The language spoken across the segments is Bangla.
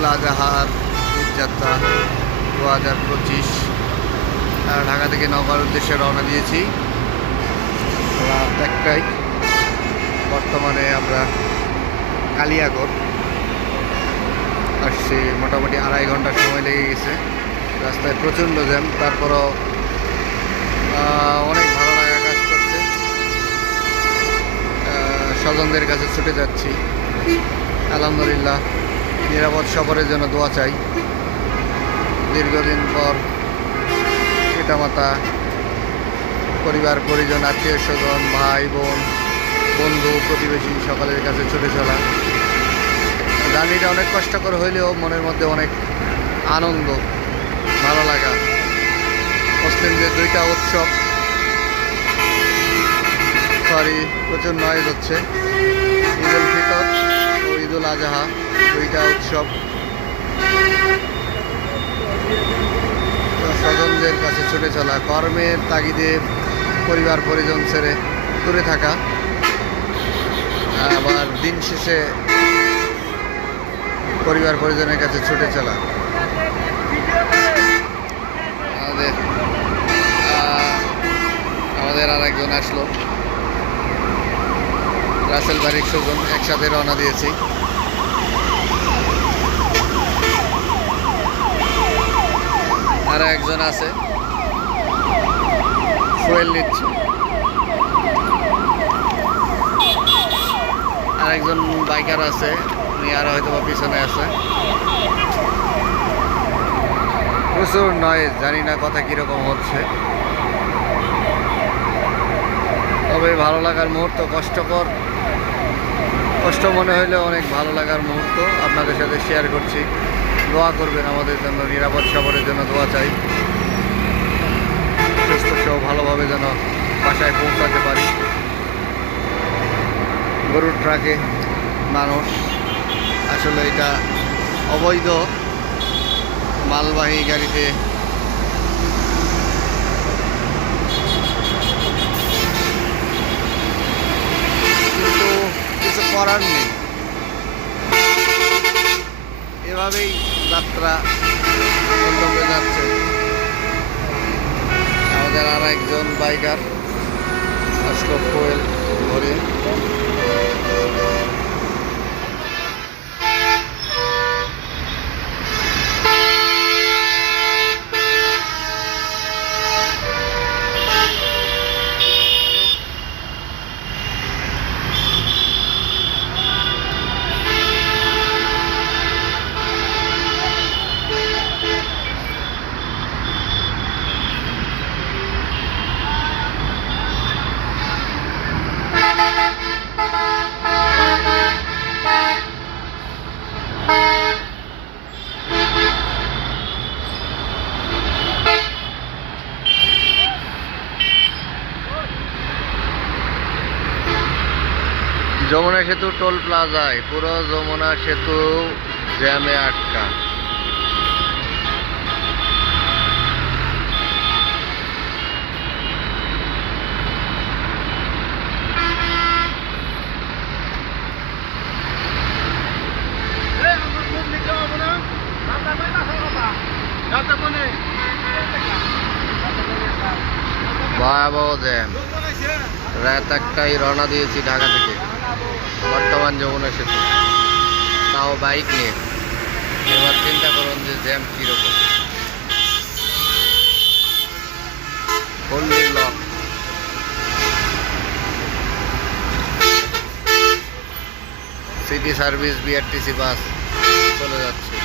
ঈদুল আজহার ঈদযাত্রা 2025 ঢাকা থেকে নওগাঁর উদ্দেশ্যে রওনা দিয়েছি রাত 1টায়। বর্তমানে আমরা কালিয়াকৈর আসছি, মোটামুটি 2.5 ঘন্টা সময় লেগে গেছে। রাস্তায় প্রচণ্ড জ্যাম, তারপরও অনেক ভালো লাগা কাজ করছে। স্বজনদের কাছে ছুটে যাচ্ছি। আলহামদুলিল্লাহ, নিরাপদ সফরের জন্য দোয়া চাই। দীর্ঘদিন পর পিতামাতা, পরিবার পরিজন, আত্মীয় স্বজন, ভাই বোন, বন্ধু, প্রতিবেশী সকলের কাছে ছুটে চলা। জার্নিটা অনেক কষ্টকর হইলেও মনের মধ্যে অনেক আনন্দ, ভালো লাগা। মুসলিমদের 2টা উৎসব, প্রচুর নয়েজ হচ্ছে। ঈদ উল ফিতর ও ঈদুল আজহা 2টা উৎসব। স্বজনদের কাছে ছুটে চলা, কর্মের তাগিদে পরিবার পরিজন ছেড়ে দূরে থাকা, আবার দিন শেষে পরিবার পরিজনের কাছে ছুটে চলা। আমাদের আর একজন আসলো, রাসেল বাড়ির স্বজন, একসাথে রওনা দিয়েছি। আর একজন আছে, ফুয়েল নিচ্ছে। আর একজন বাইকার আছে, উনি আর হয়তো পিছনে আছে। প্রচুর নয়েজ, জানি না কথা কীরকম হচ্ছে। তবে ভালো লাগার মুহূর্ত, কষ্ট মনে হইলে অনেক ভালো লাগার মুহূর্ত আপনাদের সাথে শেয়ার করছি। দোয়া করবেন আমাদের জন্য, নিরাপদ সফরের জন্য দোয়া চাই। সুস্থ সহ ভালোভাবে যেন বাসায় পৌঁছাতে পারি। গরুর ট্রাকে মানুষ, আসলে এটা অবৈধ মালবাহী গাড়িতে কিন্তু কিছু করার নেই। এভাবেই যাত্রা গন্তব্যে যাচ্ছে। আমাদের আর একজন বাইকার আসলো ফুয়েল ভরে। যমুনা সেতু টোল প্লাজায় পুরো যমুনা সেতু জ্যামে আটকা। ভয়াবহ জ্যাম। রাত 1টায় রওনা দিয়েছি ঢাকা থেকে, বর্তমান যমুনা সেতু, তাও বাইক নিয়ে। এবার চিন্তা করুন যে জ্যাম কীরকম। Fully lock. City service BRTC বাস চলে যাচ্ছে।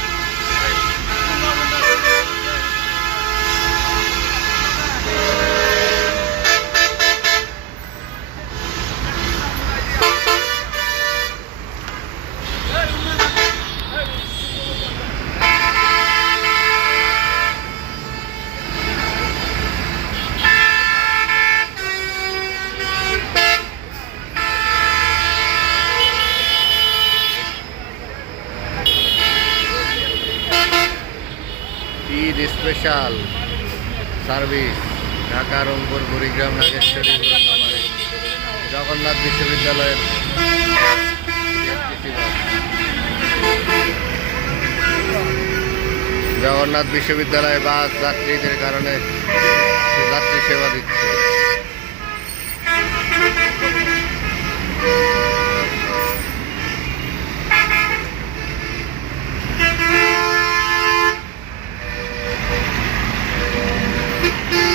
ঈদ স্পেশাল সার্ভিস ঢাকা, রংপুর, কুড়িগ্রাম, নাগেশ্বরী, জগন্নাথ বিশ্ববিদ্যালয়ের জগন্নাথ বিশ্ববিদ্যালয় বাস যাত্রীদের কারণে যাত্রী সেবা দিচ্ছে।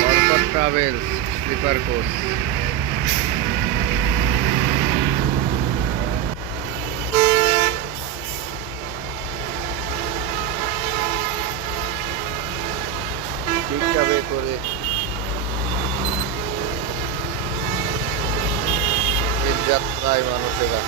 বরকত ট্রাভেলস স্লিপার কোচ। ঠিকভাবে করে এই যাত্রায় মানুষেরা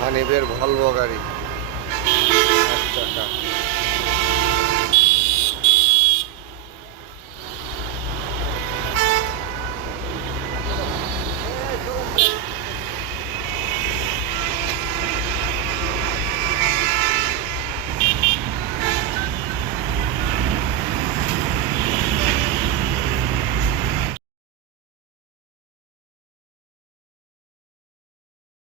হানিফের ভলভো গাড়ি 8 চাকা।